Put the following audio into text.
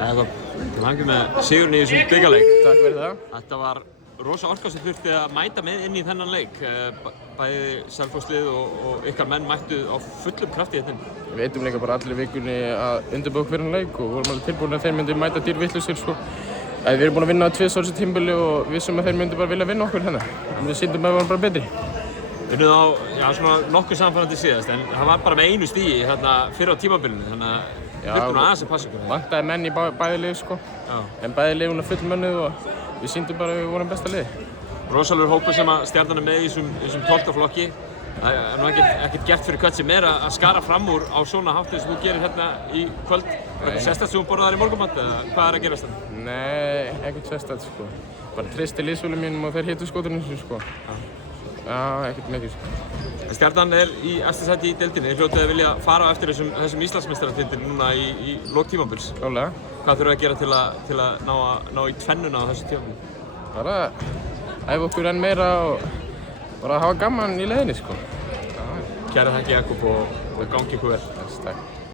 Til hamingju með sigurinn í þessum bikarleik. Takk fyrir það. Þetta var rosa orka sem þurfti að mæta með inn í þennan leik. Bæði Selfosslið og ykkar menn mættu á fullum krafti hérna. Við veitum líka bara allir í vikunni að undirbúa fyrir hann leik og vorum alveg tilbúin að þeir myndi mæta dýrvitlausir sko. Við erum búin að vinna 2 árs á tímabili og vissum að þeir myndi bara vilja vinna okkur hérna. En við sýndum að við varum bara betri. Við unnum á svona nokkuð samfærandi síðast, en það var bara með einu stigi hérna fyrr á tímabilinu, þannig að þurftum aðeins að passa ykkur. Vantaði menn í bæði lið sko. En bæði lið voru fullmönnuð og við sýndum bara að við vorum besta lið. Rosalur hópur sem að Stjarnan er með í þessum 12. flokki. Það er nú ekkert gert fyrir hvern sem er að skara fram úr á svona háttið sem þú gerir hérna í kvöld. Eitthvað sérstakt sem þú borðaðir í morgunmat eða hvað er að gerast þarna? Nei, ekkert sérstakt sko. Bara treysti liðsvölum mínum og þeir hitu skotunum sko. Já, ekkert mikið sko. Stjarnan er í efsta sæti í deildinni. Þið hljótið að vilja fara á eftir þessum Íslandsmeistaratitil núna í lok tímabils. Klálega. Hvað þurfum við að gera til að ná í tvennuna á þessu tímabili? Bara æfa okkur enn meira og bara hafa gaman í leiðinni sko. Kæra þakki Jakob og gangi ykkur vel. Takk.